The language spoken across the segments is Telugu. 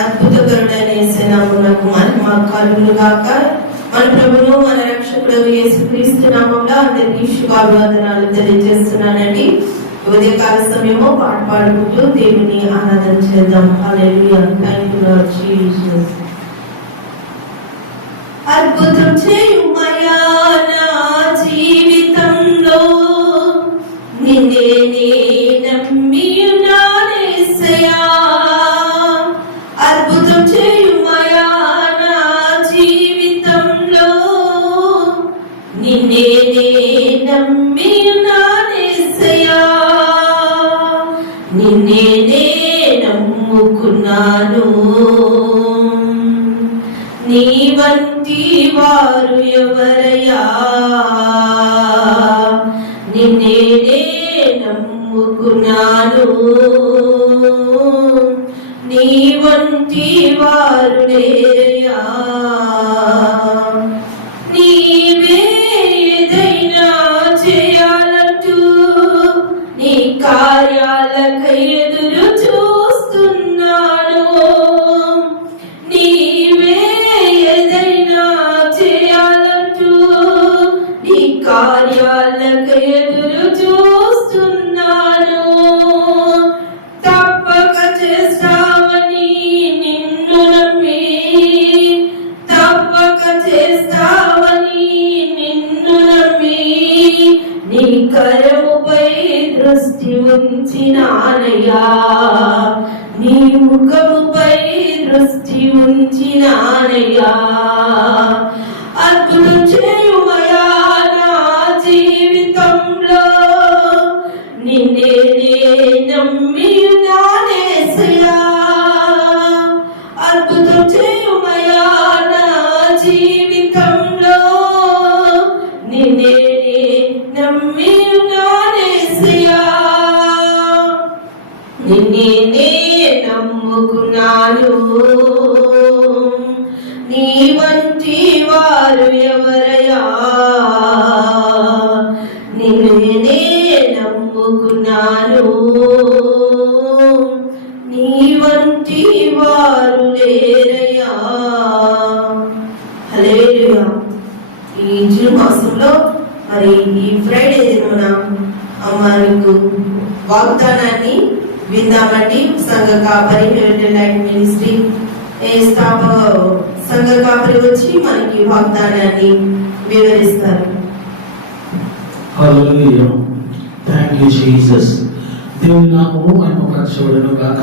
అద్భుతకరుడైన యేసు నామమునకు మహిమ కలుగును గాక. మన ప్రభువు మన రక్షకుడు యేసుక్రీస్తు నామములో అందరికీ శుభాభివందనాలు తెలియజేస్తున్నానండి. ఉదయకాల సమయము పాట పాడుకుంటూ దేవుని ఆరాధన చేద్దాం. హల్లెలూయా. Thank you Lord Jesus. అద్భుతం చేయుమయా నా జీవితంలో, నిన్నే నమ్మియున్నానేసయ్యా. అద్భుతం చేయుమయా నా జీవితంలో, నిన్నే నమ్మియున్నానేసయ్యా. నిన్నే నమ్ముకున్నాను, నీ వంటి వారు ఎవరయ్యా. నిన్నే నమ్ముకున్నాను, నీ వంటి వారు లేరయ్యా. నీవే ఏదైనా చేయాలంటూ నీ కార్యాలకై ఎదురు చూస్తున్నాను. నీవే ఏదైనా చేయాలంటూ నీ కార్యాలకై ఎదురు చూస్తున్నాను. తప్పక చేస్తావని నిన్ను నమ్మి, తప్పక చేస్తావని నిన్ను నమ్మి, నీ కరముపై దృష్టి ఉంచినానయ్యా. నీ ముఖముపై దృష్టి ఉంచినానయ్యా. అద్భుతం చేయుమయా నా జీవితంలో, నిన్నే నమ్మియున్నానేసయ్యా. అద్భుతం చేయుమయా నా జీవితంలో, నిన్నే నమ్మియున్నానేసయ్యా. నిన్నే నమ్ముకున్నాను, నీ వంటి వారు ఎవరయ్యా. నిన్నే నమ్ముకున్నాను, నీ వంటి వారు లేరయ్యా. హల్లెలూయా. ఈ జూన్ మాసంలో మరి ఈ ఫ్రైడే దినమున అమ్మకు వాగ్దానాన్ని విందామండి. సంఘ కాపరి హెరిటేజ్ లైట్ మినిస్ట్రీ సంఘ కాపరి వచ్చి మనకి వాగ్దానాన్ని వివరిస్తారు. హల్లెలూయా. Thank you Jesus. దేవుని నామము మహిమపరచబడును గాక.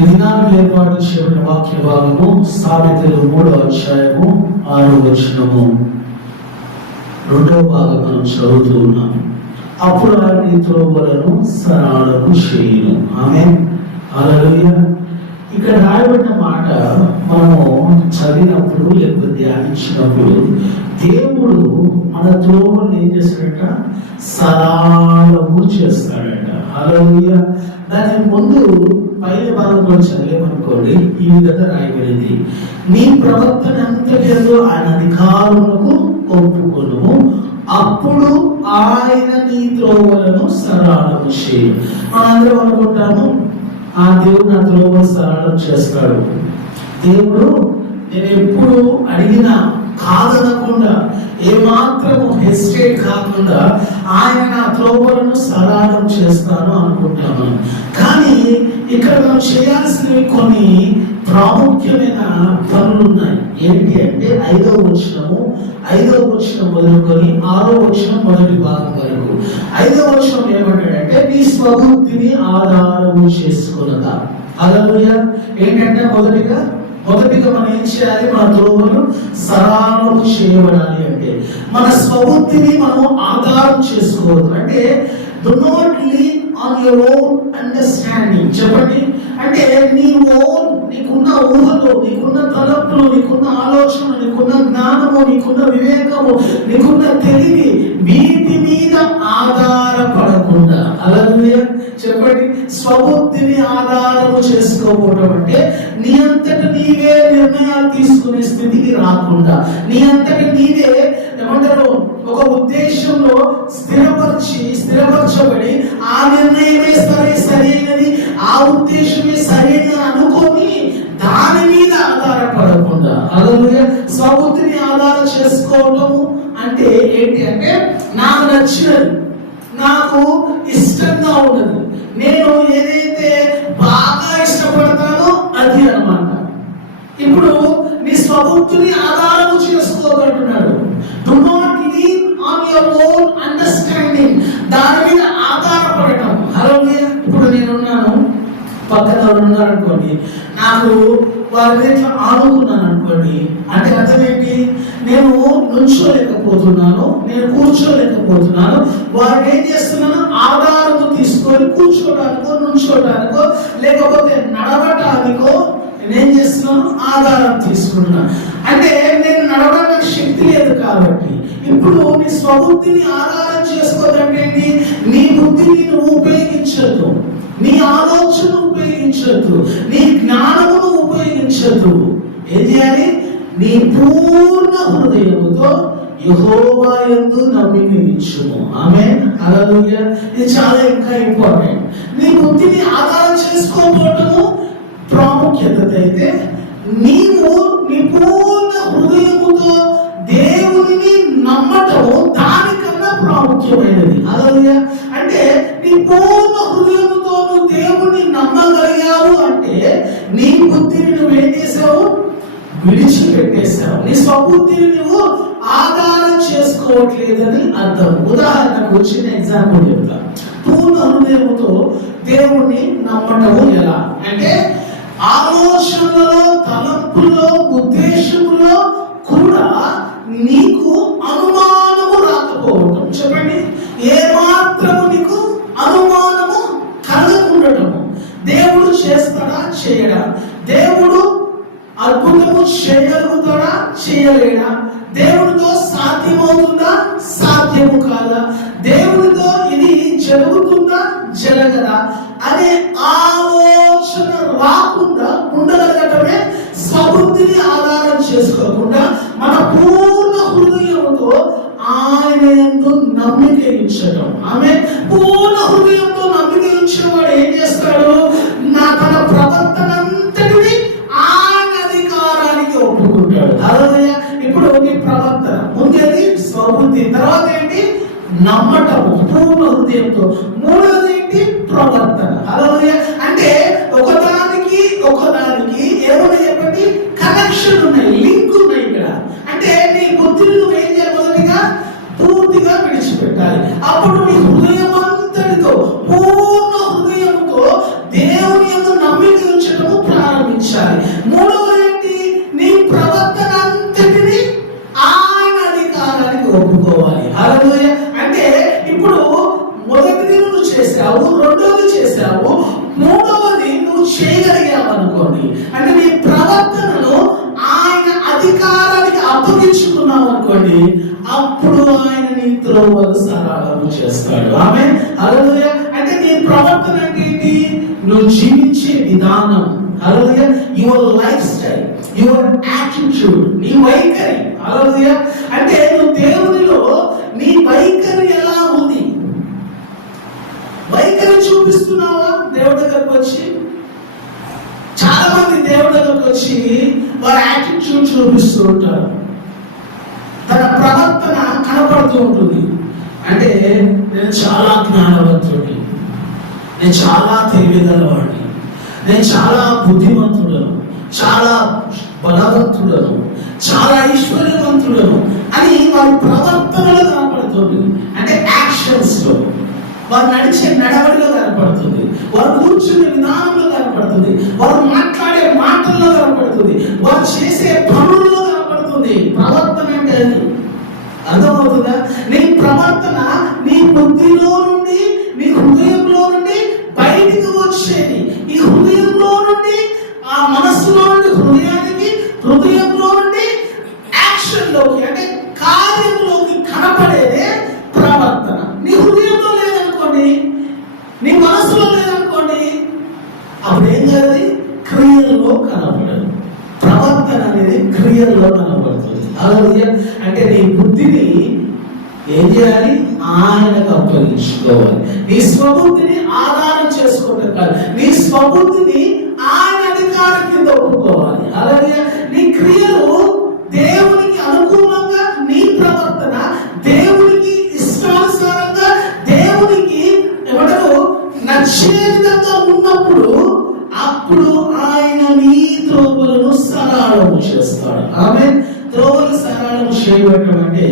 ఈ దినానికి ఏర్పాటు చేయబడిన వాక్య భాగము సామెతలు 3వ అధ్యాయము 6వ వచనము 2వ భాగం మనం చదువుతూ ఉన్నాము. అప్పుడు ఆయన నీ త్రోవలను సరళము చేయును. ఆమేన్. హల్లెలూయా. ఇక్కడ రాయబడిన మాట మనము చదివినప్పుడు లేకపోతే ధ్యానించినప్పుడు దేవుడు మన త్రోవలను ఏం చేస్తాడట? సరళము చేస్తాడట. హల్లెలూయా. దాని ముందు పైన భాగంలో చదివేమనుకోండి, ఈ విధంగా రాయబడింది, నీ ప్రవర్తన అంతటిలో ఆయన అధికారులకు ఒప్పుకొను, అప్పుడు ఆయన నీ త్రోవలను సరళము చేయు. మనందరం అనుకుంటాము, ఆ దేవుడు నా త్రోవలు సరళం చేస్తాడు. దేవుడు నేను ఎప్పుడు అడిగినా కాదనకుండా, ఏమాత్రము హెసిటేట్ కాకుండా ఆయన నా త్రోవలను సరళం చేస్తాను అనుకుంటాను. కానీ ఇక్కడ మనం చేయాల్సినవి కొన్ని ప్రాముఖ్యమైన పనులు ఉన్నాయి. ఏంటి అంటే 5వ వచనము మొదలుకొని 6వ వచనం మొదటి భాగం వరకు. 5వ వచనం ఏమంటాడంటే నీ స్వబుద్ధిని ఆధారము చేసుకున్నదా. హల్లెలూయా. ఏంటంటే మొదటిగా మనం ఏం చేయాలి? మన త్రోవలు సరళము చేయబడాలి అంటే మన స్వబుద్ధిని మనం ఆధారం చేసుకోవద్దు. అంటే do not lean on your own understanding. చెప్పండి. అంటే నీకున్న ఊహలో, నీకున్న తలంపులు, నీకున్న ఆలోచన, నీకున్న జ్ఞానము, నీకున్న వివేకము, నీకున్న తెలివి, వీటి మీద ఆధారపడకుండా. అలాగే చెప్పండి. స్వబుద్ధిని ఆధారము చేసుకోవడం అంటే నీ అంతట నీవే నిర్ణయాలు తీసుకునే స్థితికి రాకుండా, నీ అంతట నీవే ఏమంటారు ఒక ఉద్దేశంలో స్థిరపరచబడి ఆ నిర్ణయమే సరైనది, ఆ ఉద్దేశమే సరైనది అనుకొని ఆధారం చేసుకోవటము అంటే ఏంటి అంటే నాకు నచ్చినది, నాకు ఇష్టంగా ఉన్నది, నేను ఏదైతే బాగా ఇష్టపడతానో అది అన్నమాట. ఇప్పుడు నీ స్వబుద్ధిని ఆధారం చేసుకోగలుగుతున్నాడు. Do not leave on your own understanding. దాని మీద ఆధారపడటం. హల్లెలూయా. ఇప్పుడు నేనున్నాను, పక్కన ఉన్నారు అనుకోండి, నాకు వారి మీద ఆనుకున్నాను అనుకోండి, అంటే అర్థం ఏంటి? నేను నుంచోలేకపోతున్నాను, నేను కూర్చోలేకపోతున్నాను. వారిని ఏం చేస్తున్నాను? ఆధారము తీసుకొని కూర్చోడానికో, నుంచోడానికో, లేకపోతే నడవటానికో నేనేం చేస్తున్నాను? ఆధారం తీసుకుంటున్నాను. అంటే నేను నడవడానికి శక్తి లేదు కాబట్టి. ఇప్పుడు నీ స్వబుద్ధిని ఆధారం చేసుకోదంటే ఏంటి? నీ బుద్ధిని నువ్వు ఉపయోగించద్దు, నీ ఆలోచన ఉపయోగించద్దు, నీ జ్ఞానమును ఉపయోగించద్దు. ఏం చేయాలి? నీ పూర్ణ హృదయముతో యెహోవా యందు నమ్మిక ఉంచుము. ఆమేన్. హల్లెలూయా. ఇది చాలా ఇంకా ఇంపార్టెంట్. నీ బుద్ధిని ఆధారం చేసుకోవటము ప్రాముఖ్యత అయితే, నీవు నీ పూర్ణ హృదయముతో దేవుని నమ్మటము దానికన్నా ప్రాముఖ్యమైనది. హల్లెలూయా. అంటే నీ పూర్ణ హృదయముతో నువ్వు దేవుని నమ్మగలిగావు అంటే నీ బుద్ధిని నువ్వేం చేసావు? విడిచిపెట్టేసావు. నీ స్వబుద్ధిని నువ్వు ఆధారం చేసుకోవట్లేదని అర్థం. ఉదాహరణకు చిన్న ఎగ్జాంపుల్ చెప్తా. పూర్ణ హృదయముతో దేవుణ్ణి నమ్మటము ఎలా అంటే, ఆలోచనలో, తలంపులో, ఉద్దేశములో కూడా నీకు అనుమానము రాకపోవటం. చెప్పండి, ఏ మాత్రము నీకు అనుమానము కలగకుండటము. దేవుడు చేస్తాడా? చేయడా? దేవుడు అద్భుతము చేయగలుగుతాడా? చేయలేడా? దేవుడితో సాధ్యమవుతుందా? సాధ్యము కాదా? దేవుడితో ఇది జరుగుతుందా? జరగదా అనే ఆలోచన రాకుండా ఉండగలగటమే స్వబుద్ధిని ఆధారం చేసుకోకుండా మన పూర్ణ హృదయంతో ఆయన యందు నమ్మిక ఉంచడం. ఆమె పూర్ణ హృదయంతో నమ్మిక ఉంచేవాడు ఏం చేస్తాడు? తన ప్రవర్తన అంతటిని ఆయన అధికారానికి ఒప్పుకుంటాడు. హల్లెలూయా. ఇప్పుడు నీ ప్రవర్తన ముందేది స్వబుద్ధి, తర్వాత ఏంటి? నమ్మటము పూర్ణ హృదయంతో, మూడవది ఏంటి? ప్రవర్తన. హల్లెలూయా. అంటే ఒకదానికి ఏమన్నా చెప్పండి కనెక్షన్ ఉన్నాయి, లింక్ ఉన్నాయి ఇక్కడ. అంటే నీ బుద్ధిని నువ్వు ఏం చేయాలి? మొదటిగా పూర్తిగా విడిచిపెట్టాలి. అప్పుడు నీ హృదయం అంతటితో, పూర్ణ హృదయంతో దేవుని యందు నమ్మిక ఉంచడము ప్రారంభించాలి. మూడవది ఏంటి? నీ ప్రవర్తన అంతటిని ఆయన అధికారానికి ఒప్పుకోవాలి. హల్లెలూయా. అంటే ఇప్పుడు మొదటిది నువ్వు చేసావు, రెండవది చేసావు, మూడవది నువ్వు చేయగలిగావు అనుకోండి. అంటే నీ ప్రవర్తనను ఆయన అధికారానికి అప్పగించుకున్నావు అనుకోండి, అప్పుడు ఆయన నీ త్రోవలు సరళము చేస్తాడు. ఆమేన్. హల్లెలూయా. అంటే నీ ప్రవర్తన అంటే ఏంటి? నువ్వు జీవించే విధానం. హల్లెలూయా. Your life style, your attitude, నీ వైఖరి. హల్లెలూయా. అంటే నువ్వు దేవునిలో నీ వైఖరి ఎలా ఉంది? వైఖరి చూపిస్తున్నావా దేవుడి దగ్గరకు వచ్చి? చాలా మంది దేవుడి దగ్గరకు వచ్చి వారి యాటిట్యూడ్ చూపిస్తూ ఉంటారు, తన ప్రవర్తన కనపడుతూ ఉంటుంది. అంటే నేను చాలా జ్ఞానవంతుడిని, నేను చాలా తెలివిగలవాడిని, నేను చాలా బుద్ధిమంతుడను, చాలా బలవంతుడను, చాలా ఐశ్వర్యవంతుడను అని వారి ప్రవర్తనలో కనపడుతుంది. అంటే యాక్షన్స్ లో, వారు నడిచే నడవడిలో కనపడుతుంది, వారు కూర్చునే విధానంలో కనపడుతుంది, వారు మాట్లాడే మాటల్లో కనపడుతుంది, వారు చేసే పనుల్లో కనపడుతుంది. ప్రవర్తన అంటే అది అర్థమవుతుందా? నీ ప్రవర్తన నీ బుద్ధిలో నుండి, నీ హృదయంలో నుండి బయటికి వచ్చేది. ఈ హృదయంలో నుండి ఆ మనస్సులో నుండి హృదయానికి, హృదయంలో నుండి యాక్షన్ లోకి, అంటే కార్యంలోకి కనపడేదే ప్రవర్తన. నీ హృదయంలో లేదనుకోండి, నీ మనసులో లేదనుకోండి, అప్పుడు ఏం చేయాలి? క్రియల్లో కనపడదు. ప్రవర్తన అనేది క్రియల్లో కనపడుతుంది. హల్లెలూయా. అంటే నీ బుద్ధిని ఏం చేయాలి? ఆయనకు అప్పగించుకోవాలి. నీ స్వబుద్ధిని ఆధారం చేసుకోవటం కాదు, నీ స్వబుద్ధిని ఆయన అధికారం కింద ఒప్పుకోవాలి. హల్లెలూయా. నీ క్రియలు దేవునికి అనుకూలంగా అప్పుడు ఆయన నీ త్రోవలను సరళము చేస్తాడు. ఆమె త్రోవలు సరళము చేయబడటం అంటే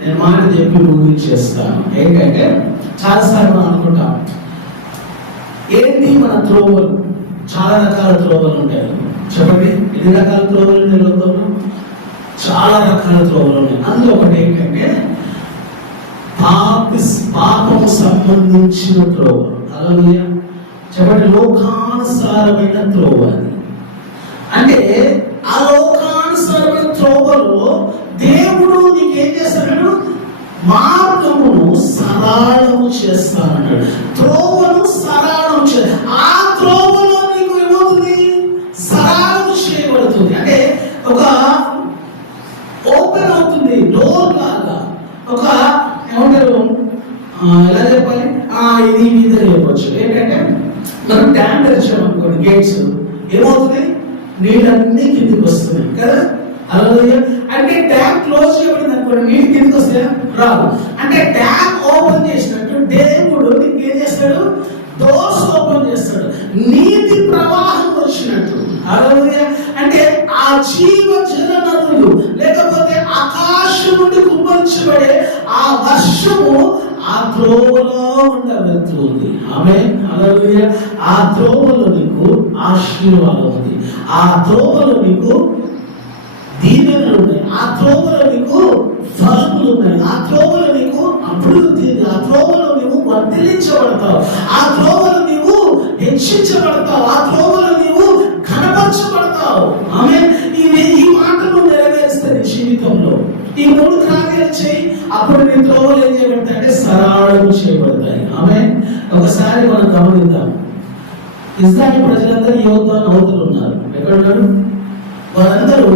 నేను మాట చెప్పి ముగించేస్తాను. ఏంటంటే చాలాసార్లు మనం అనుకుంటాం ఏంటి మన త్రోవలు, చాలా రకాల త్రోవలు ఉంటాయి. చెప్పండి, ఎన్ని రకాల త్రోవలు ఉంటాయి? చాలా రకాల త్రోవలు ఉన్నాయి. అందులో ఒకటి ఏంటంటే పాపము సంబంధించిన త్రోవ. అలాగే చెప్పండి, లోకానుసారమైన త్రోవ. అంటే ఆ లోకానుసారమైన త్రోవలో దేవుడు నీకేం చేస్తాడు? మార్గమును సరళము చేస్తానన్నాడు. త్రోవను సరళం ఆ త్రోవలో నీకు ఏమవుతుంది? సరళము చేయబడుతుంది. అంటే ఒక ఓపెన్ అవుతుంది డోర్ లాగా. ఒక ఏమంటారు, ఎలా చెప్పాలి, ఇది మీద చెప్పవచ్చు. ఏంటంటే మనం డ్యామ్ తెచ్చామనుకోండి, గేట్స్ ఏమవుతుంది? నీళ్ళన్నీ కిందికి వస్తున్నాయి కదా. అలాగే అంటే డ్యామ్ క్లోజ్ చేయబడింది అనుకోండి, నీళ్ళు కిందికి వస్తే రాదు. అంటే డ్యామ్ ఓపెన్ చేసినట్టు దేవుడు నీకు ఏం చేస్తాడు? డోర్స్ ఓపెన్ చేస్తాడు, నీటి ప్రవాహం వచ్చినట్టు. అలాగే అంటే ఆ జీవ జల నదులు, లేకపోతే ఆకాశం నుండి కుమ్మరించబడే ఆ వర్షము ఆ త్రోవలో ఉండబెడుతుంది. ఆమేన్. హల్లెలూయా. ఆ త్రోవలో నీకు ఆశీర్వాదం ఉంది. ఆ త్రోవలో నీకు దీవెనలు ఉన్నాయి. ఆ త్రోవలో నీకు ఫలములు ఉన్నాయి. ఆ త్రోవలో నీకు అభివృద్ధి. ఆ త్రోవలో నీవు వర్ధిల్లించబడతావు. ఆ త్రోవలో నీవు హెచ్చించబడతావు. ఆ త్రోవలో నీవు కనపరచబడతావు. ఆమేన్. ఈ మాటలు నెరవేరుస్తే నీ జీవితంలో ఈ 3 కార్యాలు చేయి, అప్పుడు నీ త్రోవలు ఏం చేయబడతాయి అంటే సరళం చేయబడతాయి. ఆమేన్. ఒకసారి మనం గమనిద్దాం. ఇశ్రాయేలు ప్రజలందరూ యోర్దాను అవతల ఉన్నారు. ఎక్కడ ఉన్నారు? వారందరూ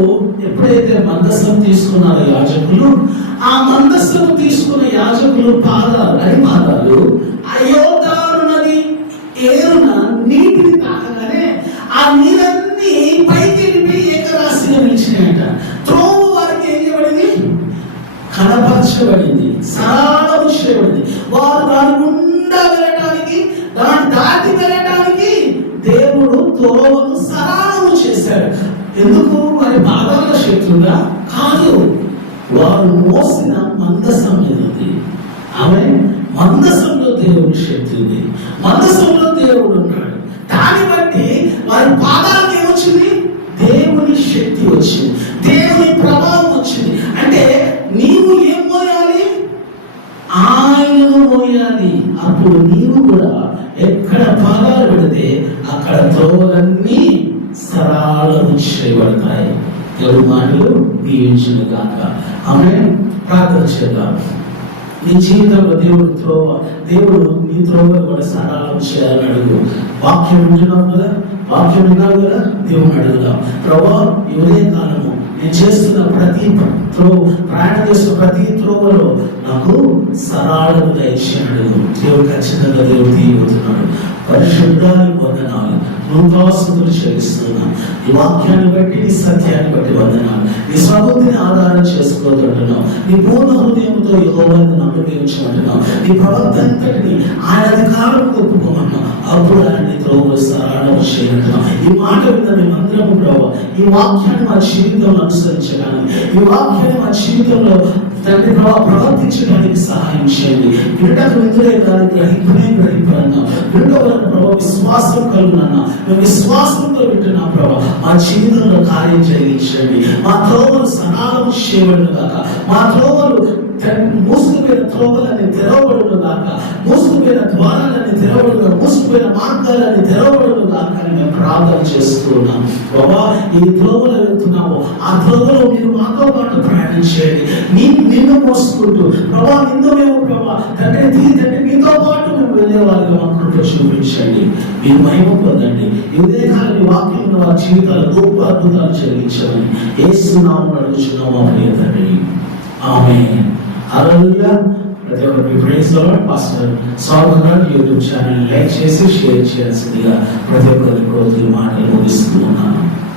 ఎప్పుడైతే మందసం తీసుకున్నారో యాజకులు, ఆ మందసం తీసుకున్న యాజకులు పాదాలు ఆ యోర్దాను నది ఏరున నీటిని తాకగానే ఆ నీరన్నీ పైకి వెళ్ళిపోయి ఏకరాశిగా నిలిచినాయట. త్రోవ వారికి ఏం చేయబడింది? కనపరచబడింది, సరళము చేయబడింది. వారు దాని గుండా వెళ్ళటానికి, దాన్ని దాటి వెళ్ళటానికి దేవుడు త్రోవను సరళము చేశాడు. ఎందుకు? వారి పాదాల శక్తులుగా కాదు, వారు మోసిన మందసం ఉంది. ఆమె మందసంలో దేవుని శక్తి ఉంది. మందసంలో దేవుడు ఉన్నాడు. దాన్ని బట్టి వారి పాదాలకు ఏమొచ్చింది? దేవుని శక్తి వచ్చింది, దేవుని ప్రభావం వచ్చింది. అంటే నీవు ఏం మోయాలి? ఆయనను మోయాలి. అప్పుడు నీవు కూడా ఎక్కడ పాదాలు పెడితే అక్కడ త్రోవలన్నీ సరళము చేయబడతాయి. ఎవరి మాటలు దీవించును గాక. ఆమేన్. ప్రార్థన చేద్దాం. నీ జీవితంలో దేవుడు నీ త్రోవలు కూడా సరళం చేయాలని అడుగు. వాక్యం వింటున్నావు కదా, వాక్యం విన్నావు కదా, దేవుని అడుగుదాం. ప్రభా, ఈ ఉదయ కాలము నేను చేస్తున్న ప్రయాణం చేస్తున్న ప్రతి త్రోవలో నాకు సరళము దయచేయను. దేవుడు ఖచ్చితంగా దేవుడు తీయబోతున్నాడు. పరిశుద్ధానికి వందనాలు, కృతజ్ఞతలు చెల్లిస్తున్నాను. ఈ వాక్యాన్ని బట్టి, నీ సత్యాన్ని బట్టి వందనాలు. నీ స్వబుద్ధిని ఆధారం చేసుకోగలుగుతున్నావు. నీ పూర్ణ హృదయంతో యెహోవాను నమ్మకించమంటున్నావు. నీ ప్రవర్తనంతటిని ఆయన అధికారం ఒప్పుకోమన్నావు. అప్పుడు ఆయన నీ త్రోవలు సరళము చేయంటున్నావు. ఈ మాట విన్న మేమందరము ప్రభావ ఈ వాక్యాన్ని మా జీవితంలో అనుసరించడానికి, ఈ వాక్యాన్ని మా జీవితంలో తండ్రి ప్రభావ ప్రవర్తించడానికి సహాయం చేయండి. వినటకు విందులే కాదు, గ్రహింపాలన్నా వినటం ప్రభావ విశ్వాసం కలుగునన్నా మేము విశ్వాసంతో వింటున్నాం. ప్రభావ మా జీవితంలో కార్యం జరిగించండి. మా త్రోవలు సరళము చేయబడును గాక. మా త్రోవలు మూసుకుపోయిన త్రోవలన్నీ తెరవబడును గాక. మూసుకుపోయిన ద్వారాలన్నీ తెరవబడును, మూసుకుపోయిన మార్గాలన్నీ తెరవబడును గాక అని మేము ప్రార్థన చేస్తున్నాం. ప్రభా, ఈ త్రోవలు వెళ్తున్నాము, ఆ త్రోవలో మీరు మాతో పాటు ప్రయాణం చేయండి. నిన్ను మోసుకుంటూ ప్రభా, నిన్ను మేము ప్రభా తండ్రి మీతో పాటు మేము వెళ్ళే వాళ్ళగా మా కృప చూపించండి. మీరు మహిమ పొందండి. ఇదే కాలం మీ వాక్యం ఉన్న వారి జీవితాలు గొప్ప అద్భుతాలు చెల్లించమని యేసు నామమున అడుగుచున్నాము మా ప్రియ తండ్రి. ఆమేన్. హల్లెలూయా. ప్రతి ఒక్కరికి praise Lord. Pastor Solomon YouTube channel like చేసి షేర్ చేయాల్సిందిగా ప్రతి ఒక్కరికి మాటలు ముగిస్తున్నాను.